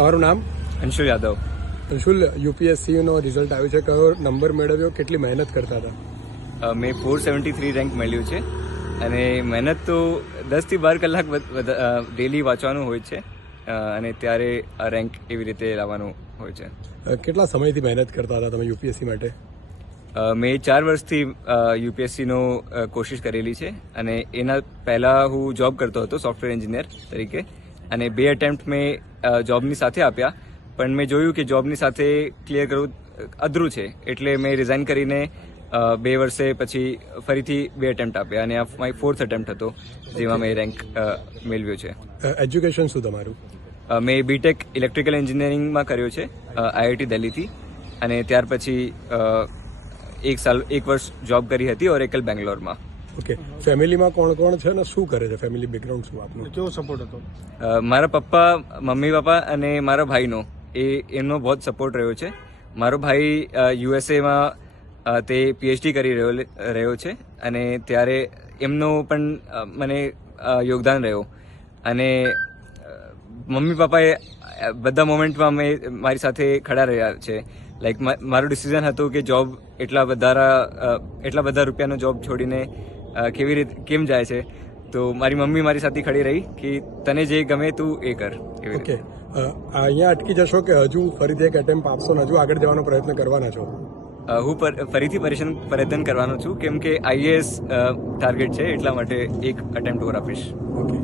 તમારું નામ? અંશુલ યાદવ. અંશુલ, યુપીએસસીનો રિઝલ્ટ આવ્યું છે, કયો નંબર મેળવ્યો, કેટલી મહેનત કરતા હતા? મેં 473 રેન્ક મેળવ્યું છે અને મહેનત તો 10 થી 12 કલાક ડેલી વાંચવાનું હોય છે અને ત્યારે આ રેન્ક એવી રીતે લાવવાનું હોય છે. કેટલા સમયથી મહેનત કરતા હતા તમે યુપીએસસી માટે? મેં 4 વર્ષથી યુપીએસસીનો કોશિશ કરેલી છે અને એના પહેલાં હું જોબ કરતો હતો સોફ્ટવેર એન્જિનિયર તરીકે અને 2 એટેમ્પ્ટ મેં જોબની સાથે આપ્યા, પણ મેં જોયું કે જોબની સાથે ક્લિયર કરવું અધરું છે, એટલે મેં રિઝાઇન કરીને 2 વર્ષે પછી ફરીથી 2 એટેમ્પ્ટ આપ્યા અને આ મારી 4th એટેમ્પ્ટ હતો જેમાં મેં રેન્ક મેળવ્યો છે. એજ્યુકેશન શું તમારું? મેં બીટેક ઇલેક્ટ્રિકલ એન્જિનિયરિંગમાં કર્યો છે આઈઆઈટી દિલ્હીથી અને ત્યાર પછી 1 વર્ષ જોબ કરી હતી ઓરેકલ બેંગ્લોરમાં. ઓકે, ફેમિલીમાં કોણ કોણ છે ને શું કરે છે? ફેમિલી બેકગ્રાઉન્ડ શું આપનું? કેવો સપોર્ટ હતો? મારા પપ્પા, મમ્મી પપ્પા અને મારા ભાઈનો એમનો બહુ જ સપોર્ટ રહ્યો છે. મારો ભાઈ યુએસએમાં તે પીએચડી કરી રહ્યો છે અને ત્યારે એમનો પણ મને યોગદાન રહ્યો અને મમ્મી પપ્પાએ બધા મોમેન્ટમાં મારી સાથે ખડા રહ્યા છે. લાઈક મારું ડિસિઝન હતું કે જોબ એટલા બધા રૂપિયાનો જોબ છોડીને કેમ જાય છે, તો મારી મમ્મી મારી સાથે ખડી રહી કે તને જે ગમે તું એ કર. ઓકે, અહીંયા અટકી જશો કે હજુ ફરીથી એક એટેમ્પ આપશો ને હજુ આગળ જવાનો પ્રયત્ન કરવાના છો? હું ફરીથી પ્રયત્ન કરવાનો છું કેમ કે આઈએએસ ટાર્ગેટ છે, એટલા માટે એક એટેમ્પ્ટ ઓર આપીશ. ઓકે.